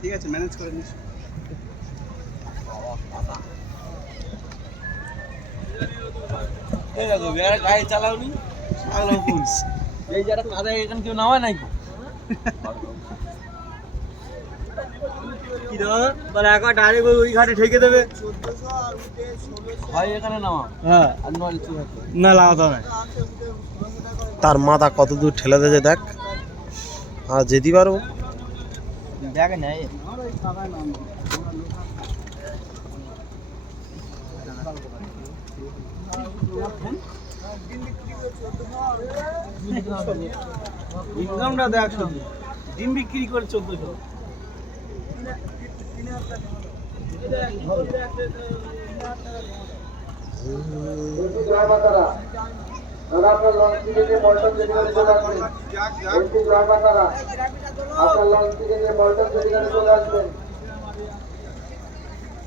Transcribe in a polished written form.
ঠিক আছে, ম্যানেজ করে নিস। গাড়ি চালাওনি এই যারা কাদা এখানে কেউ নামায় নাই কি ধর মানে একবার ডাইরেক্ট ওই ঘাটে ঠেকে দেবে ভাই এখানে নামা। হ্যাঁ আর নয় না লাগাতে হবে তার মাথা কত দূর ঠেলে দিয়েছে দেখ, আর যেতে পারবো। দেখ নাই ইনকামটা দেখ শুধু, ডিম বিক্রি করে 1400। আপনার লঞ্চ থেকে মলটন যেখানে চলে আসবেন, আপনার লঞ্চ থেকে মলটন যেখানে চলে আসবেন।